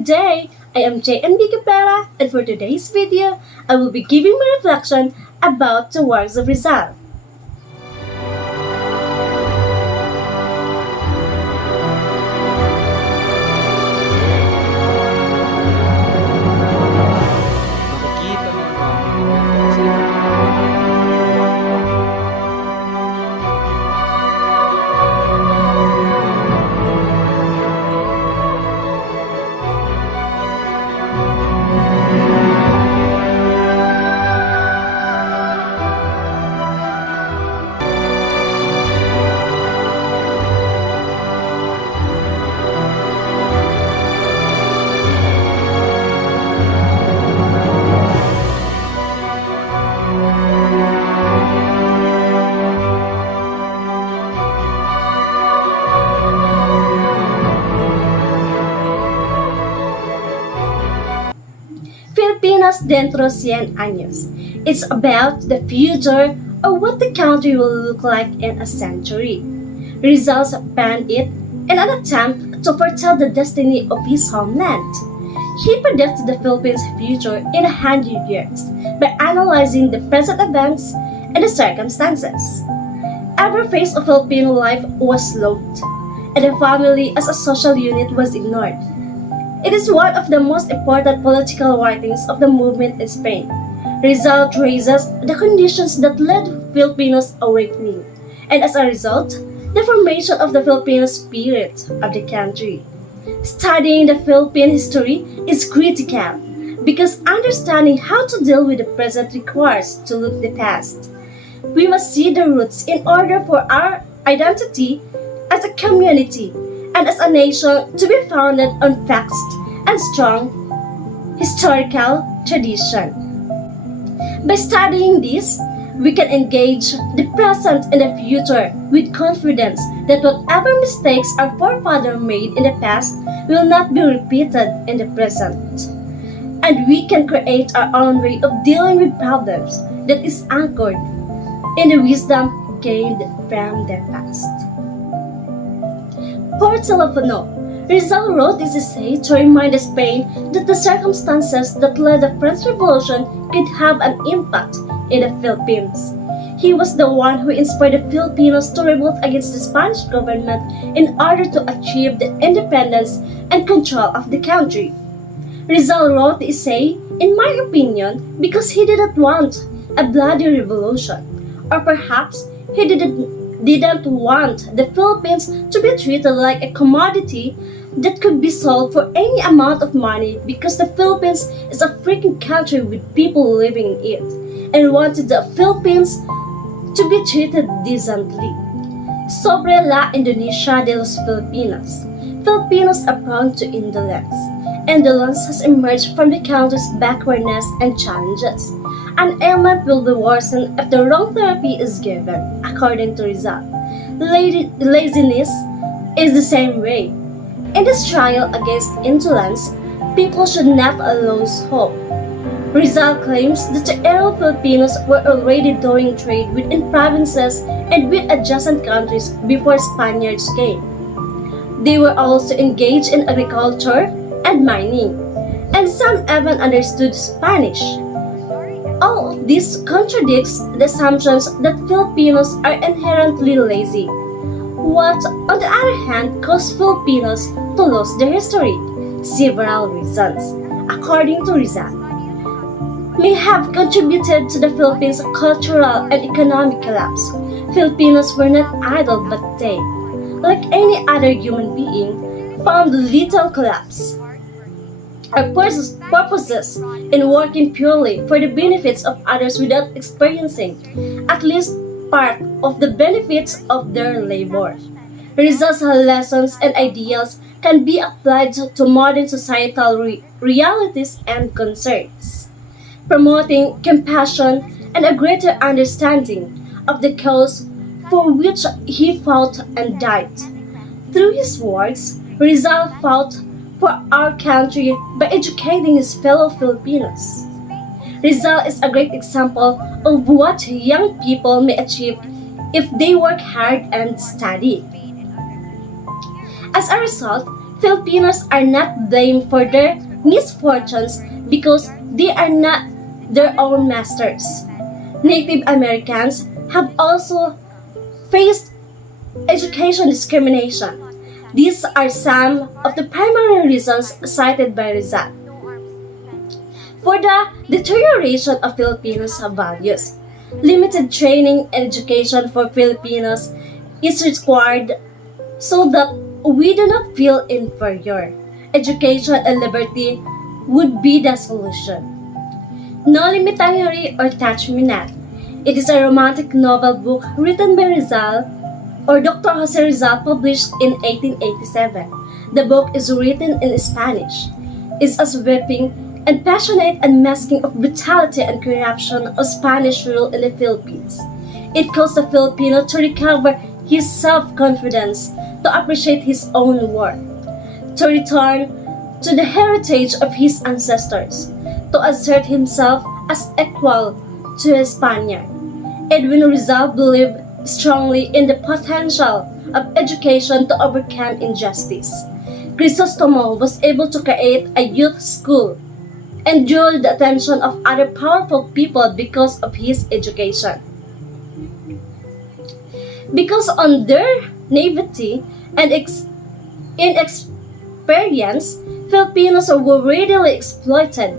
Good day! I am Cabrera, and for today's video, I will be giving my reflection about the works of Rizal. Makikita mo yung mga monumento kasi Filipinas dentro 100 años. It's about the future of what the country will look like in a century. Rizal's penned it in an attempt to foretell the destiny of his homeland. He predicted the Philippines' future in 100 years by analyzing the present events and the circumstances. Every phase of Filipino life was loathed, and the family as a social unit was ignored. It is one of the most important political writings of the movement in Spain. Rizal traces the conditions that led to Filipinos' awakening, and as a result, the formation of the Filipino spirit of the country. Studying the Philippine history is critical because understanding how to deal with the present requires to look the past. We must see the roots in order for our identity as a community and as a nation to be founded on facts and strong historical tradition. By studying this, we can engage the present and the future with confidence that whatever mistakes our forefathers made in the past will not be repeated in the present. And we can create our own way of dealing with problems that is anchored in the wisdom gained from the past. Por telefono, Rizal wrote this essay to remind Spain that the circumstances that led the French Revolution could have an impact in the Philippines. He was the one who inspired the Filipinos to revolt against the Spanish government in order to achieve the independence and control of the country. Rizal wrote the essay, in my opinion, because he didn't want a bloody revolution, or perhaps he didn't want the Philippines to be treated like a commodity that could be sold for any amount of money because the Philippines is a freaking country with people living in it and wanted the Philippines to be treated decently. Sobre la Indonesia de los Filipinos. Filipinos are prone to indolence. Indolence has emerged from the country's backwardness and challenges. An ailment will be worsened if the wrong therapy is given, according to Rizal. Laziness is the same way. In this trial against indolence, people should not lose hope. Rizal claims that the Aero Filipinos were already doing trade within provinces and with adjacent countries before Spaniards came. They were also engaged in agriculture and mining, and some even understood Spanish. All of this contradicts the assumptions that Filipinos are inherently lazy. What, on the other hand, caused Filipinos to lose their history? Several reasons, according to Rizal, may have contributed to the Philippines' cultural and economic collapse. Filipinos were not idle, but they, like any other human being, found little collapse or purposes in working purely for the benefits of others without experiencing at least part of the benefits of their labor. Rizal's lessons and ideals can be applied to modern societal realities and concerns, promoting compassion and a greater understanding of the cause for which he fought and died. Through his works, Rizal fought for our country by educating his fellow Filipinos. Rizal is a great example of what young people may achieve if they work hard and study. As a result, Filipinos are not blamed for their misfortunes because they are not their own masters. Native Americans have also faced education discrimination. These are some of the primary reasons cited by Rizal for the deterioration of Filipinos' values. Limited training and education for Filipinos is required so that we do not feel inferior. Education and liberty would be the solution. No Limitangari or Touch Me Not. It is a romantic novel book written by Rizal or Dr. Jose Rizal published in 1887. The book is written in Spanish, is a sweeping and passionate unmasking of brutality and corruption of Spanish rule in the Philippines. It calls the Filipino to recover his self-confidence, to appreciate his own worth, to return to the heritage of his ancestors, to assert himself as equal to a Spaniard. Edwin Rizal believed strongly in the potential of education to overcome injustice. Crisostomo was able to create a youth school and drew the attention of other powerful people because of his education. Because on their naivety and inexperience, Filipinos were readily exploited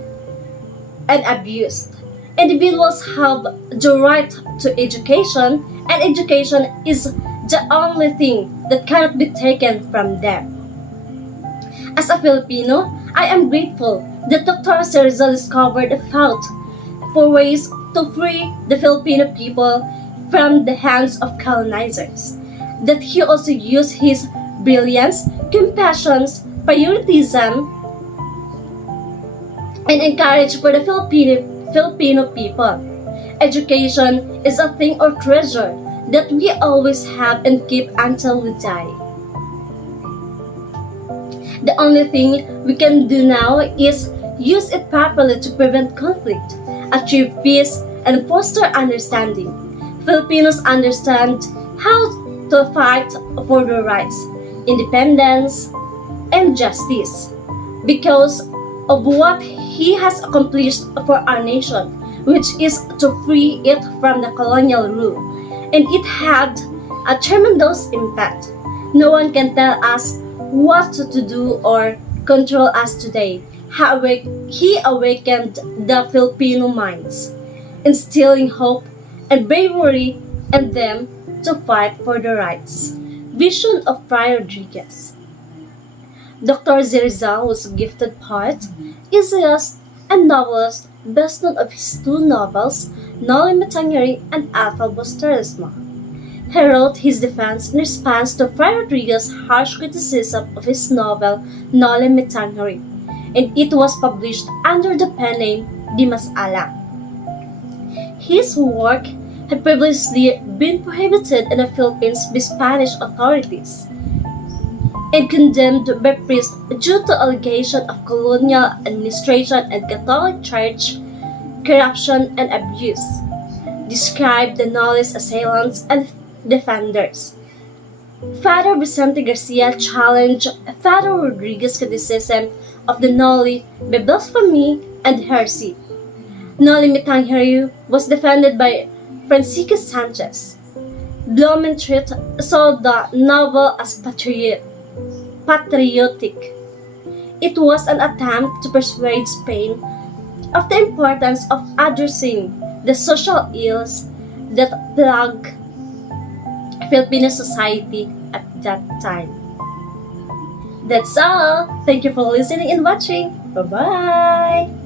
and abused. Individuals have the right to education, and education is the only thing that cannot be taken from them. As a Filipino, I am grateful that Dr. Rizal discovered a thought for ways to free the Filipino people from the hands of colonizers. That he also used his brilliance, compassion, patriotism, and encourage for the Filipino people. Education is a thing or treasure that we always have and keep until we die. The only thing we can do now is use it properly to prevent conflict, achieve peace, and foster understanding. Filipinos understand how to fight for their rights, independence, and justice because of what he has accomplished for our nation, which is to free it from the colonial rule. And it had a tremendous impact. No one can tell us what to do or control us today. He awakened the Filipino minds, instilling hope and bravery in them to fight for their rights. Vision of Fray Rodriguez. Dr. Rizal was a gifted poet, essayist, and novelist, best known of his two novels, Noli Me Tangere and Alphabus Terrorismo. He wrote his defense in response to Fray Rodriguez's harsh criticism of his novel Noli Me Tangere, and it was published under the pen name Dimas Alang. His work had previously been prohibited in the Philippines by Spanish authorities and condemned by priests due to allegation of colonial administration and Catholic Church corruption and abuse. Described the Noli's assailants and defenders. Father Vicente Garcia challenged Father Rodriguez's criticism of the Noli by blasphemy and heresy. Noli Me Tangere was defended by Francisco Sanchez. Blumentritt saw the novel as patriotic. It was an attempt to persuade Spain of the importance of addressing the social ills that plague Filipino society at that time. That's all. Thank you for listening and watching. Bye-bye!